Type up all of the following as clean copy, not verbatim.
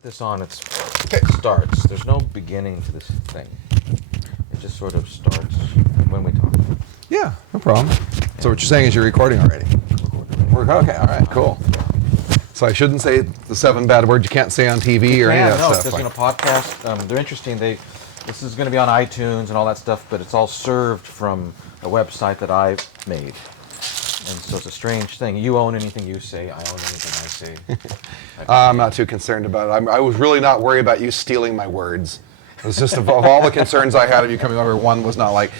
put this on, it starts. There's no beginning to this thing. It just sort of starts when we talk. Yeah, no problem. So what you're saying is you're recording already? Okay, all right, cool. So I shouldn't say the 7 bad words you can't say on TV or any of that no, stuff. because podcast, they're interesting. This is going to be on iTunes and all that stuff, but it's all served from a website that I made. And so it's a strange thing. You own anything you say, I own anything I say. I'm not too concerned about it. I was really not worried about you stealing my words. It was just of all the concerns I had of you coming over, one was not like,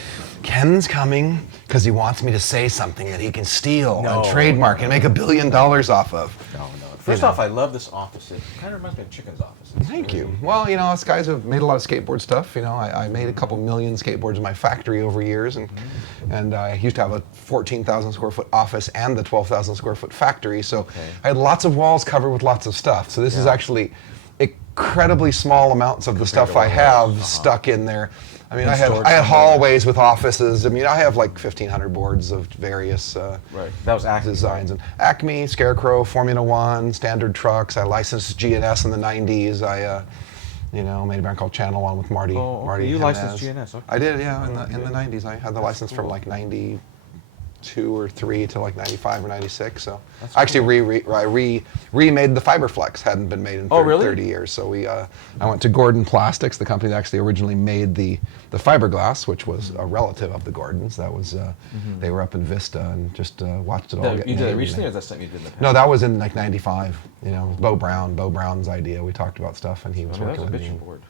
Ken's coming because he wants me to say something that he can steal and trademark and make $1 billion off of. No. First off, I love this office. It kind of reminds me of Chicken's office. Thank you. Well, us guys have made a lot of skateboard stuff. I made a couple million skateboards in my factory over years, and I used to have a 14,000 square foot office and the 12,000 square foot factory. So I had lots of walls covered with lots of stuff. So this is actually incredibly small amounts of the stuff I have stuck in there. I mean, I had hallways with offices. I mean, I have like 1,500 boards of various that was Acme designs. And Acme, Scarecrow, Formula One, standard trucks. I licensed G&S in the 90s. I, made a brand called Channel One with Marty. Marty you Jimenez. licensed G&S, okay. I did, yeah, in the 90s. I had the license from like 92 or 3 to like 95 or 96. So I actually remade the Fiberflex. Hadn't been made in 30 years. So I went to Gordon Plastics, the company that actually originally made the fiberglass, which was a relative of the Gordons. That was they were up in Vista and just watched it all get made. You did it recently, or is that something you did in the past? No, that was in like 95. Bo Brown's idea. We talked about stuff, and he was working with me. Board.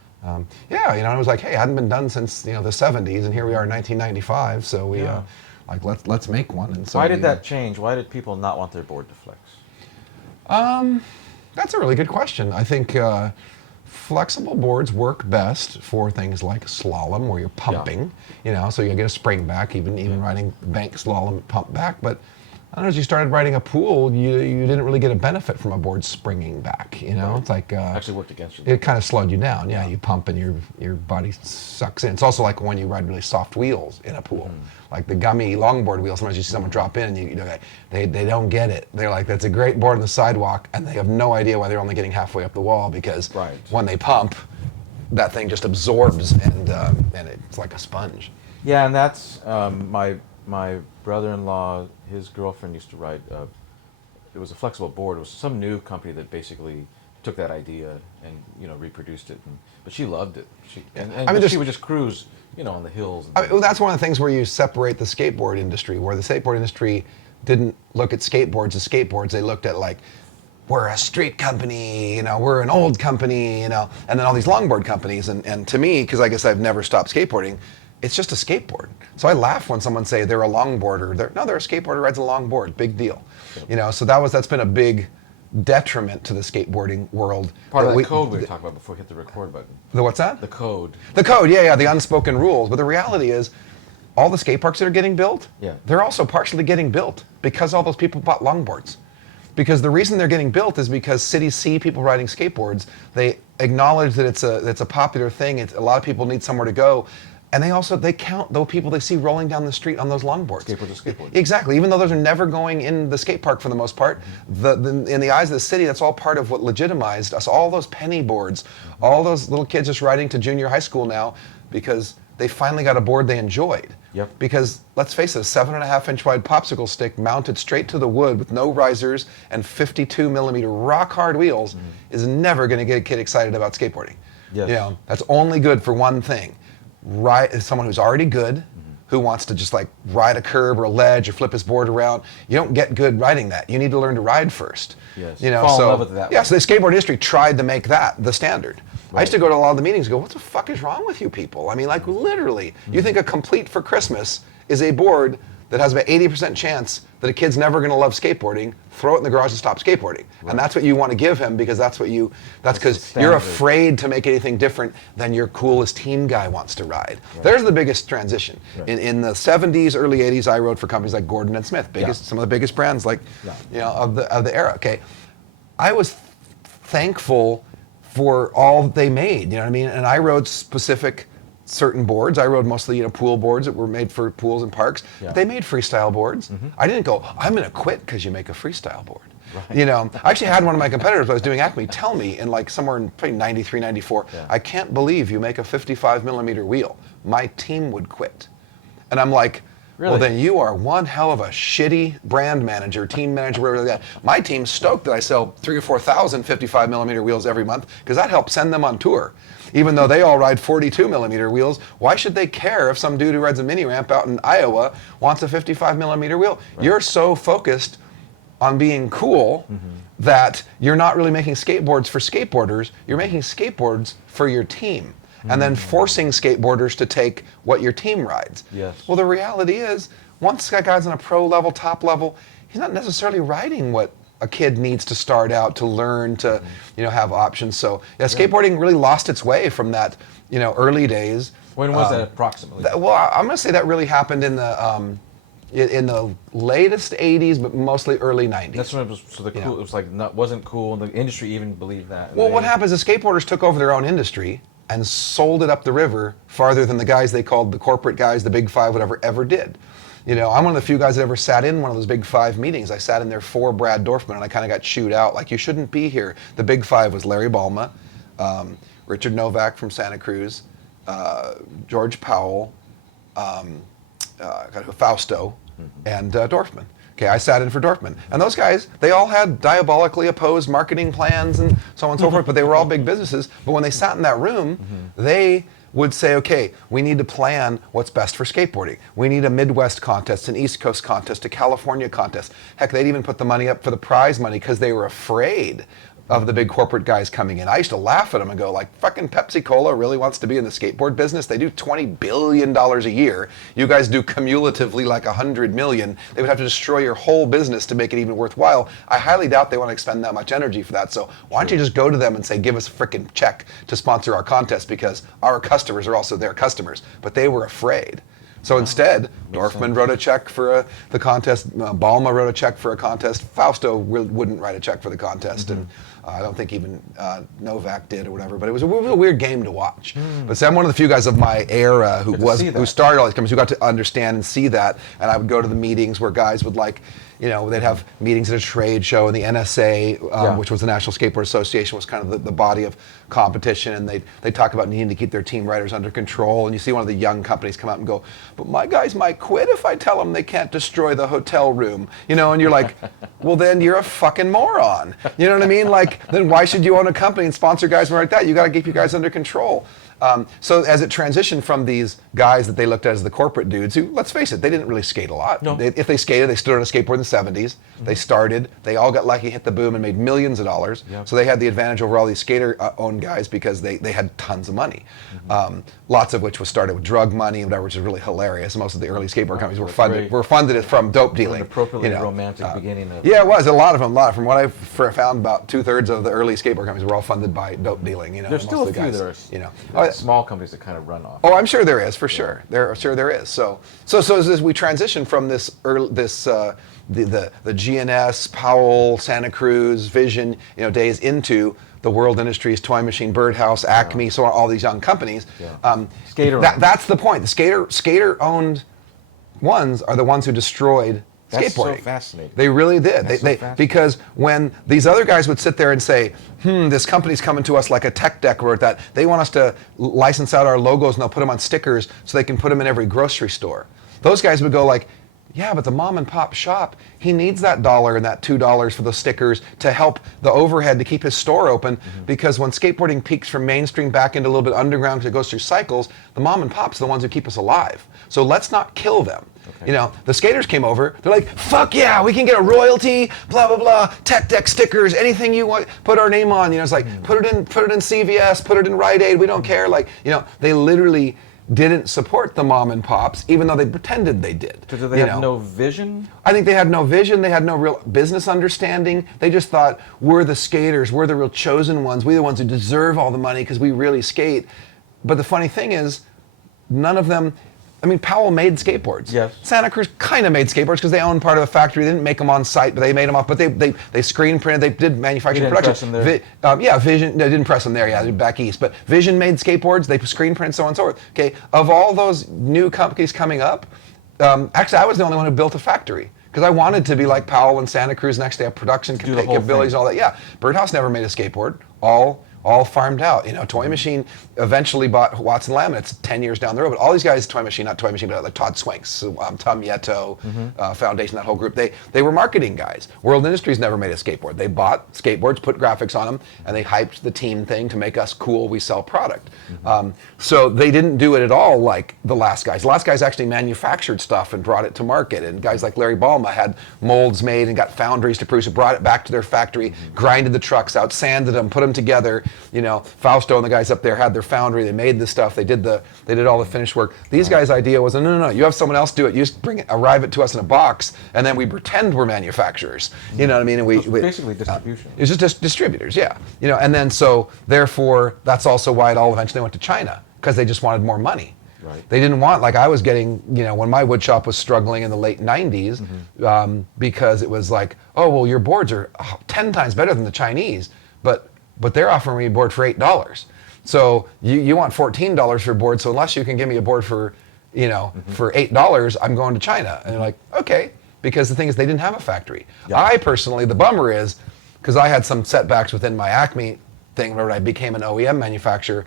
It was like, hey, it hadn't been done since the 70s, and here we are in 1995. So we. Let's make one. And so why did that change? Why did people not want their board to flex? That's a really good question. I think flexible boards work best for things like slalom, where you're pumping. So you get a spring back, even riding bank slalom, pump back. But I don't know, as you started riding a pool, you didn't really get a benefit from a board springing back. It's like actually worked against you. It kind of slowed you down. Yeah, you pump and your body sucks in. It's also like when you ride really soft wheels in a pool, like the gummy longboard wheels. Sometimes you see someone drop in and they don't get it. They're like, that's a great board on the sidewalk, and they have no idea why they're only getting halfway up the wall because when they pump, that thing just absorbs and it's like a sponge. Yeah, and that's my brother-in-law, his girlfriend used to ride, it was a flexible board. It was some new company that basically took that idea and reproduced it. But she loved it. She would just cruise, on the hills. That's one of the things where you separate the skateboard industry, where the skateboard industry didn't look at skateboards as skateboards. They looked at like, we're a street company, we're an old company, and then all these longboard companies. And to me, because I guess I've never stopped skateboarding, it's just a skateboard. So I laugh when someone say they're a longboarder. They're a skateboarder, rides a longboard, big deal. So that's been a big detriment to the skateboarding world. Part of the code we were talking about before we hit the record button. The what's that? The code. The code, yeah, the unspoken rules. But the reality is, all the skate parks that are getting built, they're also partially getting built because all those people bought longboards. Because the reason they're getting built is because cities see people riding skateboards. They acknowledge that it's a popular thing. A lot of people need somewhere to go. And they count those people they see rolling down the street on those longboards. Skateboard. Exactly. Even though those are never going in the skate park for the most part, in the eyes of the city, that's all part of what legitimized us. All those penny boards, all those little kids just riding to junior high school now because they finally got a board they enjoyed. Yep. Because let's face it, a 7.5-inch wide popsicle stick mounted straight to the wood with no risers and 52 millimeter rock hard wheels is never going to get a kid excited about skateboarding. Yes. That's only good for one thing. Someone who's already good, who wants to just like ride a curb or a ledge or flip his board around. You don't get good riding that. You need to learn to ride first. Yes. Fall in love with that. Yeah. So the skateboard industry tried to make that the standard. I used to go to a lot of the meetings and go, what the fuck is wrong with you people? I mean, like literally, you think a Complete for Christmas is a board that has about 80% chance that a kid's never going to love skateboarding, throw it in the garage and stop skateboarding. And that's what you want to give him because that's because you're afraid to make anything different than your coolest team guy wants to ride. There's the biggest transition. In the 70s, early 80s, I rode for companies like Gordon and Smith, some of the biggest brands of the era. Okay, I was thankful for all they made, and I rode specific certain boards. I rode mostly pool boards that were made for pools and parks. But they made freestyle boards. I didn't go, I'm going to quit because you make a freestyle board. You know, I actually had one of my competitors when I was doing Acme tell me in like somewhere in probably 93, 94, I can't believe you make a 55 millimeter wheel. My team would quit. And I'm like, really? well, then you are one hell of a shitty brand manager, team manager, whatever that. My team's stoked that I sell 3,000 or 4,000 55 millimeter wheels every month because that helps send them on tour. Even though they all ride 42 millimeter wheels, why should they care if some dude who rides a mini ramp out in Iowa wants a 55 millimeter wheel? Right. You're so focused on being cool that you're not really making skateboards for skateboarders, you're making skateboards for your team. And then forcing skateboarders to take what your team rides. Yes. Well, the reality is, once that guy's on a pro level, top level, he's not necessarily riding what a kid needs to start out to learn to, you know, have options. So yeah, skateboarding really lost its way from that, you know, early days. When was that approximately? Well, I'm going to say that really happened in the latest 80s, but mostly early 90s. That's when it was. So it was like wasn't cool, and the industry even believed that. Well, what happens is skateboarders took over their own industry and sold it up the river farther than the guys they called the corporate guys, the Big Five, whatever, ever did. You know, I'm one of the few guys that ever sat in one of those Big Five meetings. I sat in there for Brad Dorfman, and I kind of got chewed out, like, you shouldn't be here. The Big Five was Larry Balma, Richard Novak from Santa Cruz, George Powell, Fausto, and Dorfman. Okay, I sat in for Dorfman. And those guys, they all had diabolically opposed marketing plans and so on and so forth, but they were all big businesses. But when they sat in that room, they would say, okay, we need to plan what's best for skateboarding. We need a Midwest contest, an East Coast contest, a California contest. Heck, they'd even put the money up for the prize money because they were afraid of the big corporate guys coming in. I used to laugh at them and go, like, fucking Pepsi Cola really wants to be in the skateboard business? They do $20 billion a year. You guys do cumulatively like $100 million. They would have to destroy your whole business to make it even worthwhile. I highly doubt they want to expend that much energy for that. So why don't you just go to them and say, give us a frickin' check to sponsor our contest because our customers are also their customers. But they were afraid. So instead, Dorfman wrote a check for the contest, Balma wrote a check for a contest, Fausto wouldn't write a check for the contest, and I don't think even Novak did or whatever, but it was a weird game to watch. But see, I'm one of the few guys of my era who started all these companies, who got to understand and see that, and I would go to the meetings where guys would, like, you know, they'd have meetings at a trade show, and the NSA, which was the National Skateboard Association, was kind of the body of competition, and they'd talk about needing to keep their team riders under control, and you see one of the young companies come out and go, but my guys might quit if I tell them they can't destroy the hotel room, you know, and you're like, well, then you're a fucking moron. You know what I mean? Like, then why should you own a company and sponsor guys like that? You got to keep your guys under control. So as it transitioned from these guys that they looked at as the corporate dudes, who, let's face it, they didn't really skate a lot. No. If they skated, they stood on a skateboard in the 70s. They started, they all got lucky, hit the boom, and made millions of dollars. Yep. So they had the advantage over all these skater-owned guys because they had tons of money. Lots of which was started with drug money and whatever, which is really hilarious. Most of the early skateboard companies were funded from dope dealing. An appropriately romantic beginning. Yeah, it was. A lot of them. From what I've found, about 2/3 of the early skateboard companies were all funded by dope dealing. You know, there's still a few that are small companies that kind of run off. Oh, I'm sure there is, for sure. There is. So as we transition from the GNS, Powell, Santa Cruz, Vision, you know, days into the World Industries, Toy Machine, Birdhouse, Acme, so on, all these young companies. That's the point. The skater-owned ones are the ones who destroyed That's skateboarding. So fascinating. They really did. Because when these other guys would sit there and say, this company's coming to us like a tech deck or that, they want us to license out our logos and they'll put them on stickers so they can put them in every grocery store. Those guys would go like, yeah, but the mom and pop shop, he needs that $1 and that $2 for the stickers to help the overhead to keep his store open, because when skateboarding peaks from mainstream back into a little bit underground because it goes through cycles, the mom and pops are the ones who keep us alive. So let's not kill them. Okay. You know, the skaters came over, they're like, fuck yeah, we can get a royalty, blah, blah, blah, tech deck stickers, anything you want, put our name on. You know, it's like, put it in CVS, put it in Rite Aid, we don't care. Like, you know, they literally didn't support the mom and pops, even though they pretended they did. So did they have no vision? I think they had no vision. They had no real business understanding. They just thought, we're the skaters. We're the real chosen ones. We're the ones who deserve all the money because we really skate. But the funny thing is, none of them... I mean, Powell made skateboards. Yes. Santa Cruz kind of made skateboards because they owned part of the factory. They didn't make them on site, but they made them up. But they screen printed. They did manufacturing production. Vision. They didn't press them there. Yeah, back east. But Vision made skateboards. They screen printed, so on and so forth. Okay. Of all those new companies coming up, actually, I was the only one who built a factory Because I wanted to be like Powell and Santa Cruz next day, have production Do the whole capabilities thing. and all that. Yeah, Birdhouse never made a skateboard. All farmed out. You know, Toy Machine eventually bought Watson Laminates 10 years down the road. But all these guys, Toy Machine, not Toy Machine, but like Todd Swinks, Tom Yetto, Foundation, that whole group, they were marketing guys. World Industries never made a skateboard. They bought skateboards, put graphics on them, and they hyped the team thing to make us cool, we sell product. So they didn't do it at all like the last guys. The last guys actually manufactured stuff and brought it to market. And guys like Larry Balma had molds made and got foundries to produce it, brought it back to their factory, grinded the trucks out, sanded them, put them together. You know, Fausto and the guys up there had their foundry. They made the stuff. They did all the finished work. These guys' idea was, no. You have someone else do it. You just arrive it to us in a box, and then we pretend we're manufacturers. You know what I mean? And we basically distribution. It's just distributors, yeah. You know, and then so therefore that's also why it all eventually went to China, because they just wanted more money. Right. They didn't want, like I was getting, you know, when my wood shop was struggling in the late 90s, because it was like, oh, well, your boards are 10 times better than the Chinese, but they're offering me a board for $8. So you want $14 for a board, so unless you can give me a board for, you know, for $8, I'm going to China. And they're like, okay, because the thing is they didn't have a factory. Yeah. I personally, the bummer is, because I had some setbacks within my Acme thing where I became an OEM manufacturer,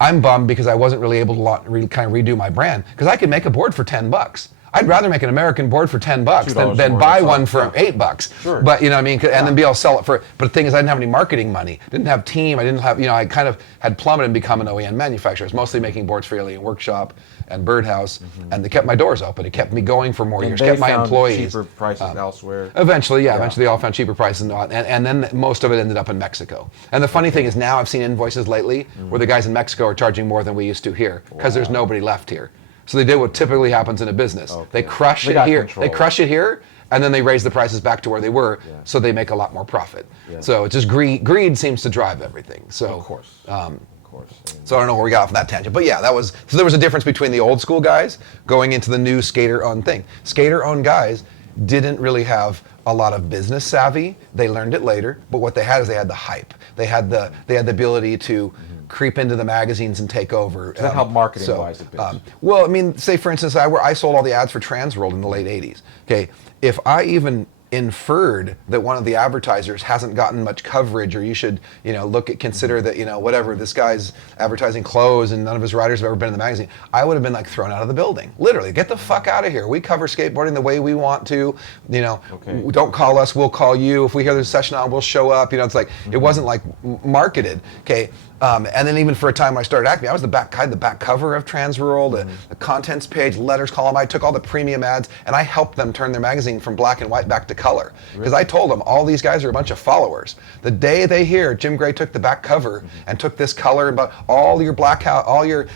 I'm bummed because I wasn't really able to kind of redo my brand, because I could make a board for $10. I'd rather make an American board for $10 than buy one for $8. Sure. But you know what I mean, and then be able to sell it for. But the thing is, I didn't have any marketing money. Didn't have team. I didn't have, you know, I kind of had plummeted and become an OEM manufacturer. I was mostly making boards for Alien Workshop and Birdhouse, and they kept my doors open. It kept me going for more years. Kept my employees. Cheaper prices elsewhere. Eventually, eventually they all found cheaper prices, and then most of it ended up in Mexico. And the funny thing is, now I've seen invoices lately where the guys in Mexico are charging more than we used to here, because there's nobody left here. So they did what typically happens in a business. Okay. They crush it here. Control. They crush it here, and then they raise the prices back to where they were, so they make a lot more profit. Yeah. So it's just greed seems to drive everything. So of course. So I don't know where we got off on that tangent, but yeah, so there was a difference between the old school guys going into the new skater-owned thing. Skater-owned guys didn't really have a lot of business savvy. They learned it later, but what they had is they had the hype. They had the ability to creep into the magazines and take over. Does that help marketing-wise a bit? Well, I mean, say for instance, I sold all the ads for Transworld in the late 80s. Okay, if I even inferred that one of the advertisers hasn't gotten much coverage, or you should, you know, consider that, you know, whatever, this guy's advertising clothes and none of his riders have ever been in the magazine, I would have been like thrown out of the building. Literally, get the fuck out of here. We cover skateboarding the way we want to, you know, don't call us, we'll call you. If we hear there's a session on, we'll show up. You know, it's like, it wasn't like marketed, okay? And then even for a time when I started Acme, I was the back cover of Transworld, the contents page, letters column. I took all the premium ads and I helped them turn their magazine from black and white back to color. Because I told them all these guys are a bunch of followers. The day they hear Jim Gray took the back cover and took this color, about all your all your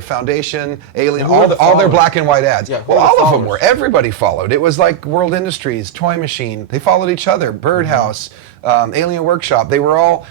Foundation, Alien, all their black and white ads. Yeah, well, all of them were. Everybody followed. It was like World Industries, Toy Machine. They followed each other. Birdhouse, Alien Workshop. They were all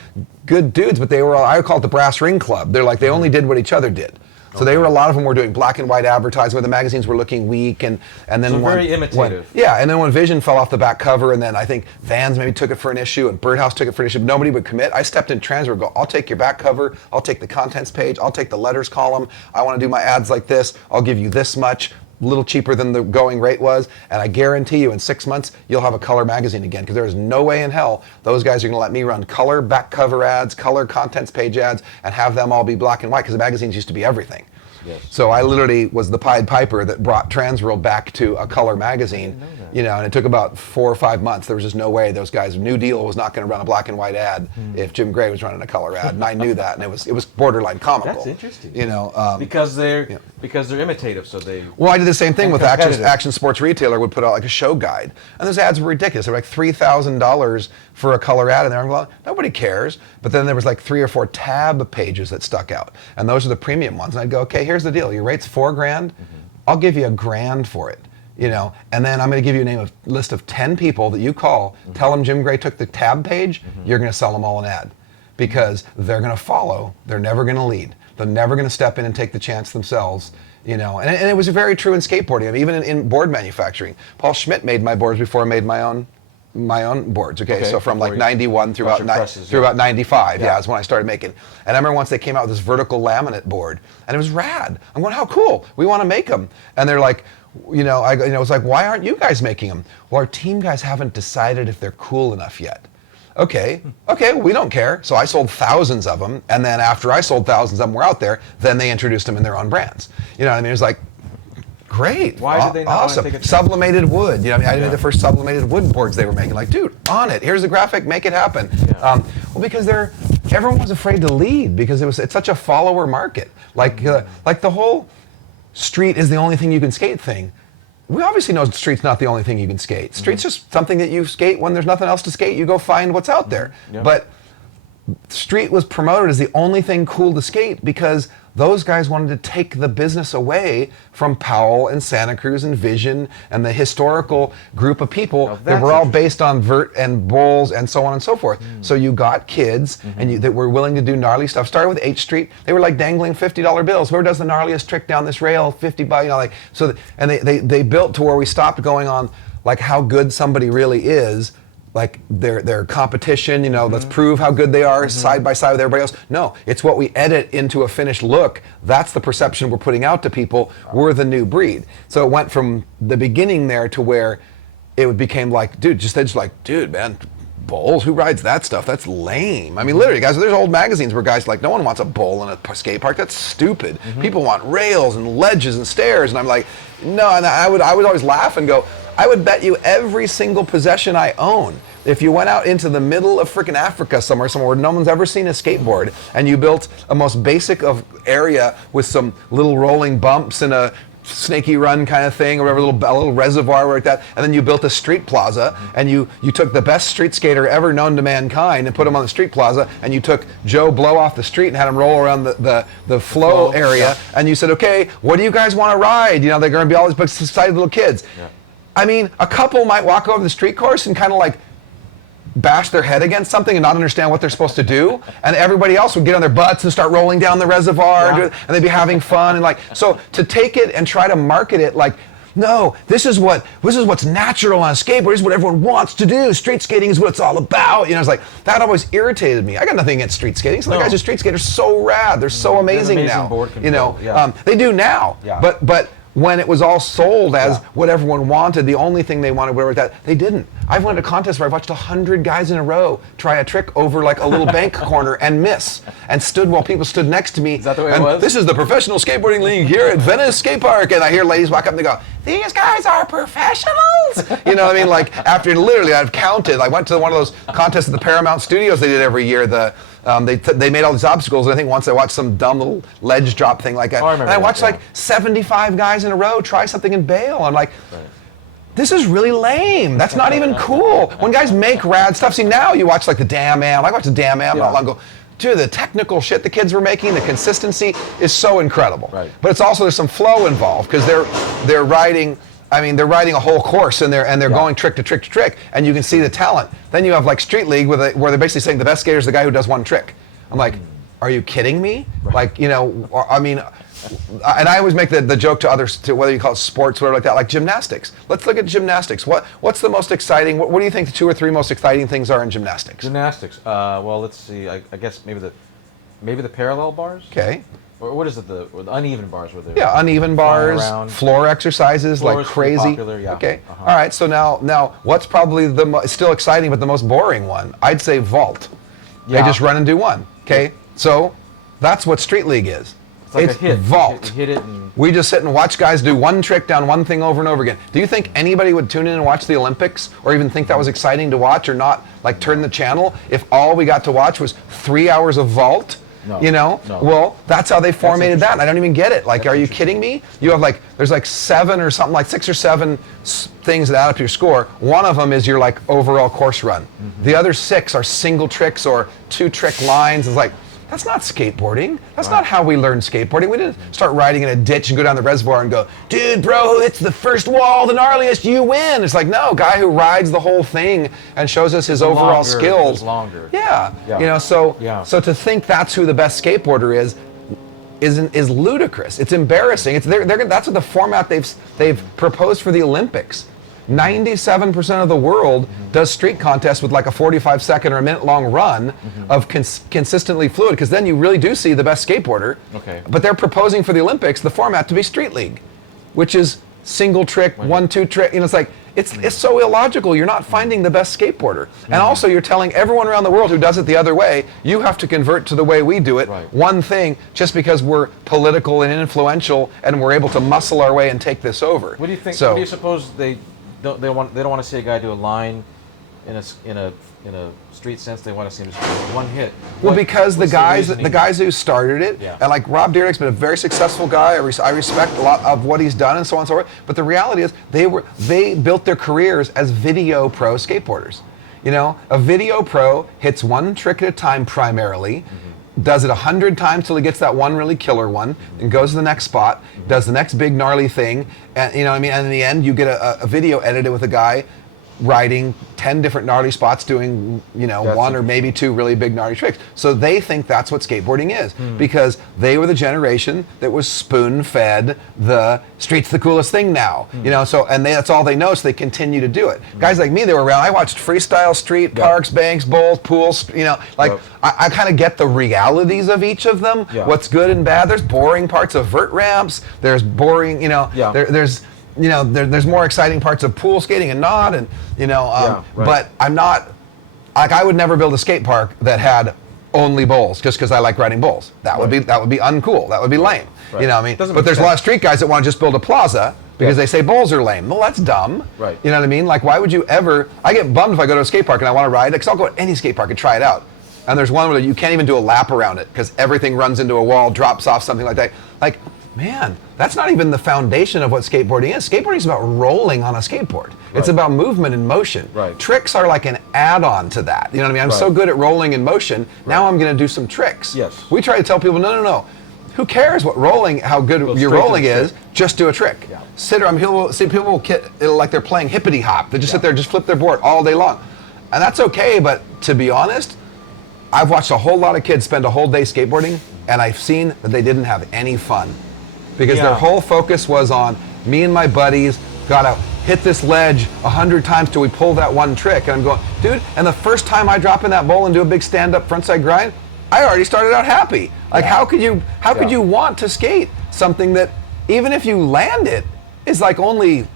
good dudes, but they were all, I would call it the brass ring club. They're like, they only did what each other did. So they were, a lot of them were doing black and white advertising where the magazines were looking weak, and then so very imitative. And then when Vision fell off the back cover, and then I think Vans maybe took it for an issue, and Birdhouse took it for an issue. Nobody would commit. I stepped in Transworld and go, I'll take your back cover, I'll take the contents page, I'll take the letters column. I want to do my ads like this. I'll give you this much. A little cheaper than the going rate was, and I guarantee you in 6 months you'll have a color magazine again, because there is no way in hell those guys are going to let me run color back cover ads, color contents page ads, and have them all be black and white, because the magazines used to be everything. Yes. So I literally was the Pied Piper that brought Transworld back to a color magazine, you know, and it took about 4 or 5 months. There was just no way those guys, New Deal was not going to run a black and white ad if Jim Gray was running a color ad, and I knew that, and it was borderline comical. That's interesting. You know, because they're imitative, so they. Well, I did the same thing with Action Sports Retailer would put out like a show guide, and those ads were ridiculous. They were like $3,000 for a color ad, and they were like, nobody cares. But then there was like 3 or 4 tab pages that stuck out, and those are the premium ones. And I'd go, okay, here's the deal. Your rate's $4,000. I'll give you $1,000 for it. You know, and then I'm going to give you a list of 10 people that you call. Tell them Jim Gray took the tab page. You're going to sell them all an ad, because they're going to follow. They're never going to lead. They're never going to step in and take the chance themselves. You know, and it was very true in skateboarding. I mean, even in board manufacturing. Paul Schmidt made my boards before I made my own boards. Okay, so from like 91 through about 95, is when I started making. And I remember once they came out with this vertical laminate board, and it was rad. I'm going, how cool? We want to make them. And they're like, It's like, why aren't you guys making them? Well, our team guys haven't decided if they're cool enough yet. Okay, we don't care. So I sold thousands of them, and then after I sold thousands of them were out there, then they introduced them in their own brands. You know what I mean? It's like, great. Why did they not awesome. want to take a Sublimated wood. You know, I made the first sublimated wood boards they were making. Like, dude, on it. Here's the graphic. Make it happen. Yeah. Well, because everyone was afraid to lead because it's such a follower market. Like the whole street is the only thing you can skate thing. We obviously know street's not the only thing you can skate. Street's just something that you skate when there's nothing else to skate. You go find what's out there. Yep. But street was promoted as the only thing cool to skate because those guys wanted to take the business away from Powell and Santa Cruz and Vision and the historical group of people that were all based on vert and bowls and so on and so forth. So you got kids that were willing to do gnarly stuff. Started with H Street. They were like dangling $50 bills. Whoever does the gnarliest trick down this rail, $50, and they built to where we stopped going on like how good somebody really is. Like their competition, let's prove how good they are side by side with everybody else. No, it's what we edit into a finished look. That's the perception we're putting out to people. We're the new breed. So it went from the beginning there to where it became like, dude, dude, man, bowls? Who rides that stuff? That's lame. I mean, literally, guys, there's old magazines where guys like, no one wants a bowl in a skate park. That's stupid. People want rails and ledges and stairs. And I'm like, no, and I would always laugh and go, I would bet you every single possession I own, if you went out into the middle of frickin' Africa somewhere where no one's ever seen a skateboard, and you built a most basic of area with some little rolling bumps and a snaky run kind of thing, or whatever, a little reservoir like that, and then you built a street plaza, and you took the best street skater ever known to mankind and put him on the street plaza, and you took Joe Blow off the street and had him roll around the flow area, and you said, okay, what do you guys want to ride? They're going to be all these excited little kids. Yeah. I mean, a couple might walk over the street course and kind of like bash their head against something and not understand what they're supposed to do, and everybody else would get on their butts and start rolling down the reservoir, and they'd be having fun, and so to take it and try to market it like, no, this is what's natural on a skateboard. This is what everyone wants to do. Street skating is what it's all about. It's like that always irritated me. I got nothing against street skating. Some of the guys who street skate are so rad. They're so amazing now. Board control. They do now. Yeah. But when it was all sold as what everyone wanted, the only thing they wanted, whatever that, they didn't. I've won a contest where I've watched 100 guys in a row try a trick over like a little bank corner and miss, and stood while people stood next to me. Is that the way it was? This is the professional skateboarding league here at Venice Skate Park, and I hear ladies walk up and they go, "These guys are professionals." You know what I mean? Like after literally, I've counted. I went to one of those contests at the Paramount Studios they did every year. They made all these obstacles, and I think once I watched some dumb little ledge drop thing like that. Oh, I remember and I watched that, like 75 guys in a row try something and bail. I'm like, this is really lame. That's not even cool. When guys make rad stuff, see now you watch like the Damn Am. I watched the Damn Am not long ago. Dude, the technical shit the kids were making, the consistency is so incredible. Right. But it's also, there's some flow involved because they're riding. I mean, they're riding a whole course and they're going trick to trick to trick, and you can see the talent. Then you have like Street League where they're basically saying the best skater is the guy who does one trick. I'm like, are you kidding me? Right. Like, I mean, and I always make the joke to others, to whether you call it sports, whatever like that, like gymnastics. Let's look at gymnastics. What's the most exciting? What do you think the 2 or 3 most exciting things are in gymnastics? Gymnastics. Well, let's see. I guess maybe the parallel bars. Okay. Or what is it? The uneven bars where they're uneven bars, floor exercises like crazy. Popular, yeah. Okay. All right. So now what's probably still exciting but the most boring one? I'd say vault. Yeah. They just run and do one. Okay. So that's what Street League is. Like it's vault. Hit it and we just sit and watch guys do one trick down one thing over and over again. Do you think anybody would tune in and watch the Olympics or even think that was exciting to watch or not like turn the channel if all we got to watch was 3 hours of vault? No, No. Well, that's how they formatted that, and I don't even get it. Like, are you kidding me? You have there's 7 or something, like 6 or 7 things that add up to your score. One of them is your overall course run. Mm-hmm. The other 6 are single tricks or 2 trick lines. It's like, that's not skateboarding. That's not how we learned skateboarding. We didn't start riding in a ditch and go down the reservoir and go, dude, bro, who hits the first wall, the gnarliest, you win. It's like, no, guy who rides the whole thing and shows us his overall skills. Longer. Yeah. So to think that's who the best skateboarder is ludicrous. It's embarrassing. That's what the format they've proposed for the Olympics. 97% of the world does street contests with like a 45-second or a minute-long run of consistently fluid, because then you really do see the best skateboarder. Okay. But they're proposing for the Olympics the format to be Street League, which is single trick, 1-2 trick. You know, it's like it's so illogical. You're not finding the best skateboarder, and also you're telling everyone around the world who does it the other way, you have to convert to the way we do it. Right. One thing, just because we're political and influential, and we're able to muscle our way and take this over. What do you think? So, what do you suppose they don't want to see a guy do a line in a street sense? They want to see him just one hit. well, because the guys who started it, Yeah. and like Rob Dyrdek's been a very successful guy. I respect a lot of what he's done and so on and so forth. But the reality is, they built their careers as video pro skateboarders. You know, a video pro hits one trick at a time primarily. Does it 100 times till he gets that one really killer one, and goes to the next spot, does the next big gnarly thing, and you know what I mean. And in the end, you get a video edited with a guy riding 10 different gnarly spots, doing one or maybe two really big gnarly tricks. So they think that's what skateboarding is, because they were the generation that was spoon-fed the street's the coolest thing now. You know, so that's all they know, so they continue to do it. Guys like me, they were around. I watched freestyle, street, parks, banks, bowls, pools. You know, like I kind of get the realities of each of them. What's good and bad. There's boring parts of vert ramps. There's boring. There's more exciting parts of pool skating and not, and but I'm not, like, I would never build a skate park that had only bowls just because I like riding bowls. That would be uncool. That would be lame. Right. You know what I mean? Doesn't But make there's a sense. lot of street guys that want to just build a plaza because they say bowls are lame. Well, that's dumb. Right. You know what I mean? Like, why would you ever? I get bummed if I go to a skate park and I want to ride it, because I'll go to any skate park and try it out. And there's one where you can't even do a lap around it because everything runs into a wall, drops off, something like that. Like, man, that's not even the foundation of what skateboarding is. Skateboarding is about rolling on a skateboard. It's about movement and motion. Right. Tricks are like an add-on to that. You know what I mean? I'm so good at rolling in motion. Now I'm going to do some tricks. Yes. We try to tell people, no. Who cares what rolling, how good your rolling is? Just do a trick. Yeah. Sit around. People will it'll like they're playing hippity hop. They just sit there, just flip their board all day long, and that's okay. But to be honest, I've watched a whole lot of kids spend a whole day skateboarding, and I've seen that they didn't have any fun, because their whole focus was on me and my buddies gotta hit this ledge 100 times till we pull that one trick. And I'm going, dude, and the first time I drop in that bowl and do a big stand-up frontside grind, I already started out happy. Like, how could you want to skate something that, even if you land it, is like only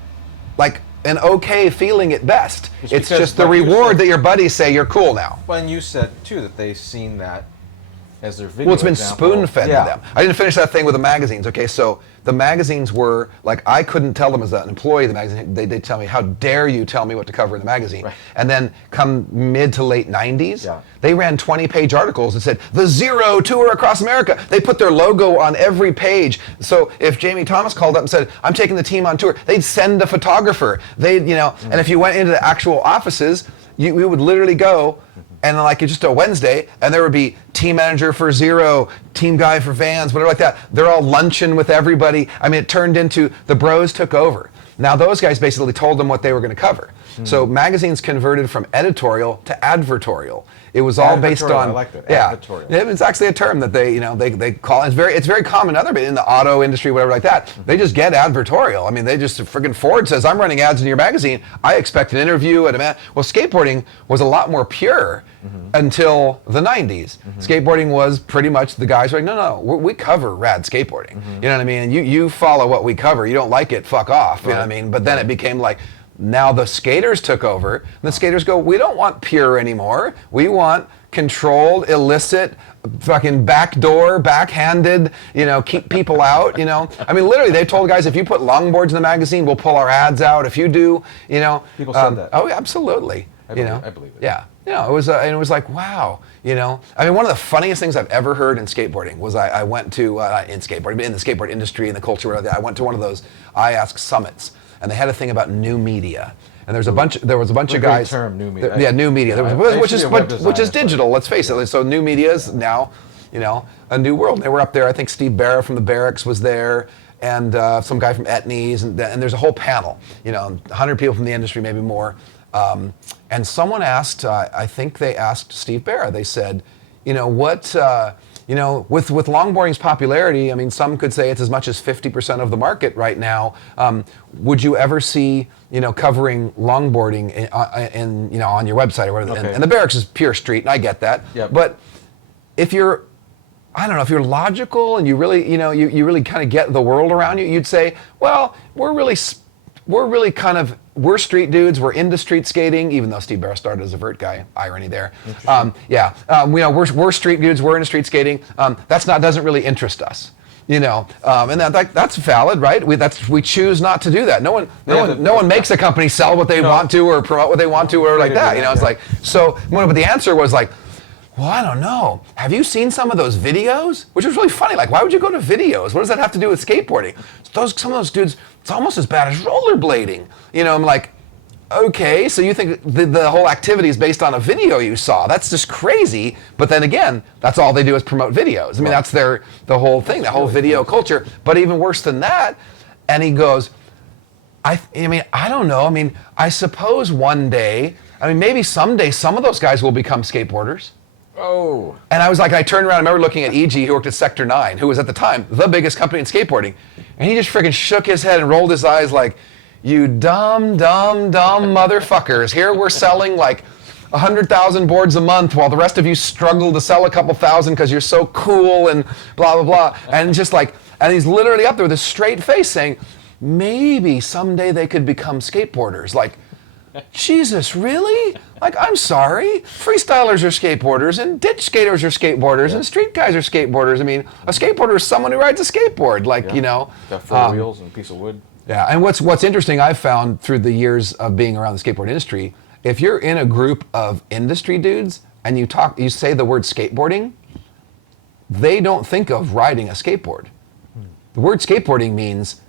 like an okay feeling at best? It's just the reward that your buddies say you're cool now. Well, and you said too that they've seen that as their video. Well, it's been example. spoon-fed to them. I didn't finish that thing with the magazines. Okay, so the magazines were like, I couldn't tell them as an employee of the magazine. They'd tell me, "How dare you tell me what to cover in the magazine?" Right. And then come mid to late '90s, they ran 20-page articles that said the Zero Tour across America. They put their logo on every page. So if Jamie Thomas called up and said, "I'm taking the team on tour," they'd send a photographer. And if you went into the actual offices, we would literally go. And like, it's just a Wednesday, and there would be team manager for Zero, team guy for Vans, whatever like that. They're all lunching with everybody. I mean, it turned into the bros took over. Now those guys basically told them what they were going to cover. So magazines converted from editorial to advertorial. It was all based on. I like that. Advertorial. It's actually a term that they call. It's very common in the auto industry, whatever like that. They just get advertorial. I mean, they just friggin' Ford says, "I'm running ads in your magazine. I expect an interview at a man." Well, skateboarding was a lot more pure until the '90s. Skateboarding was pretty much the guys were like, no, we cover rad skateboarding. You know what I mean? And you follow what we cover. You don't like it, fuck off. You know what I mean? But then it became like, now the skaters took over, and the skaters go, we don't want pure anymore. We want controlled, illicit, fucking backdoor, backhanded, keep people out, I mean, literally, they told guys, if you put longboards in the magazine, we'll pull our ads out. If you do, People said that. Oh, absolutely. I believe it. Yeah. It was like, wow, I mean, one of the funniest things I've ever heard in skateboarding was I went to, in skateboarding, but in the skateboard industry, in the culture, I went to one of those I Ask summits. And they had a thing about new media, and there was a bunch of guys. Term, new media. New media, which is digital. Let's face it. So new media is now, a new world. And they were up there. I think Steve Barra from the Barracks was there, and some guy from Etnies, and there's a whole panel. 100 people from the industry, maybe more. And someone asked, I think they asked Steve Barra. They said, what. With longboarding's popularity, I mean, some could say it's as much as 50% of the market right now. Would you ever see, covering longboarding on your website or whatever? Okay. And the Barracks is pure street, and I get that. Yep. But if you're I don't know, if you're logical and you really, you really kind of get the world around you, you'd say, well, we're street dudes. We're into street skating, even though Steve Barra started as a vert guy. Irony there. We're street dudes. We're into street skating. Doesn't really interest us. And that's valid, right? We choose not to do that. No one makes a company sell what they want to or promote what they want to or like that. It's like so. But the answer was like, well, I don't know. Have you seen some of those videos? Which was really funny. Like, why would you go to videos? What does that have to do with skateboarding? Some of those dudes, it's almost as bad as rollerblading. I'm like, okay, so you think the whole activity is based on a video you saw. That's just crazy. But then again, that's all they do is promote videos. I mean, that's the whole thing, the whole video culture. But even worse than that, and he goes, I don't know. I mean, I suppose one day, maybe someday some of those guys will become skateboarders. Oh. And I turned around, I remember looking at E.G., who worked at Sector 9, who was at the time the biggest company in skateboarding. And he just freaking shook his head and rolled his eyes like, you dumb motherfuckers. Here we're selling like 100,000 boards a month while the rest of you struggle to sell a couple thousand because you're so cool and blah, blah, blah. And and he's literally up there with a straight face saying, maybe someday they could become skateboarders. Like, Jesus, really? Like, I'm sorry. Freestylers are skateboarders, and ditch skaters are skateboarders, and street guys are skateboarders. I mean, a skateboarder is someone who rides a skateboard, Got four wheels and a piece of wood. Yeah, and what's interesting I've found through the years of being around the skateboard industry, if you're in a group of industry dudes and you say the word skateboarding, they don't think of riding a skateboard. The word skateboarding means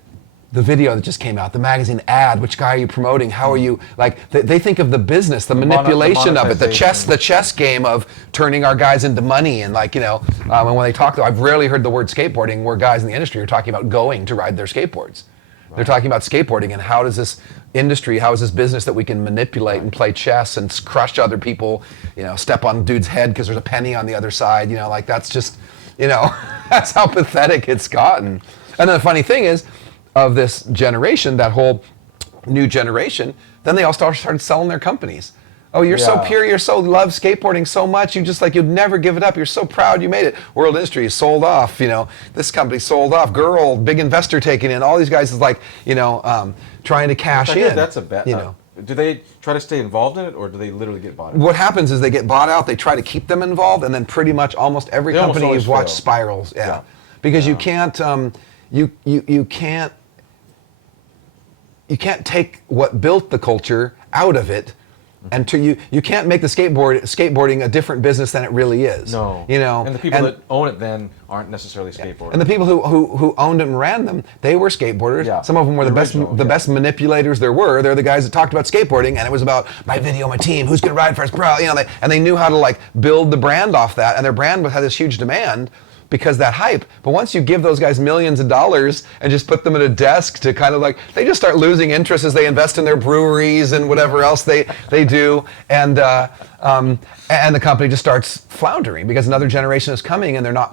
the video that just came out, the magazine ad, which guy are you promoting, how are you, they think of the business, the manipulation of it, the chess game of turning our guys into money, and and when they talk, I've rarely heard the word skateboarding where guys in the industry are talking about going to ride their skateboards. Right. They're talking about skateboarding and how is this business that we can manipulate and play chess and crush other people, step on dude's head because there's a penny on the other side, that's just, that's how pathetic it's gotten. And then the funny thing is, of this generation, that whole new generation, then they all started selling their companies. Oh, you're so pure, love skateboarding so much, you'd never give it up, you're so proud you made it. World Industries sold off, this company sold off, Girl, big investor taking in, all these guys is trying to cash in. That's a bet. Do they try to stay involved in it, or do they literally get bought out? What happens is they get bought out, they try to keep them involved, and then pretty much almost every company you've watched spirals. Yeah. Because you can't, you can't take what built the culture out of it, and you can't make the skateboarding a different business than it really is. No. And the people that own it then aren't necessarily skateboarders. And the people who owned it and ran them, they were skateboarders. Yeah. Some of them were the best manipulators there were. They're the guys that talked about skateboarding, and it was about my video, my team, who's gonna ride first, bro. And they knew how to build the brand off that, and their brand had this huge demand because that hype. But once you give those guys millions of dollars and just put them at a desk to they just start losing interest as they invest in their breweries and whatever else they do, and the company just starts floundering because another generation is coming and they're not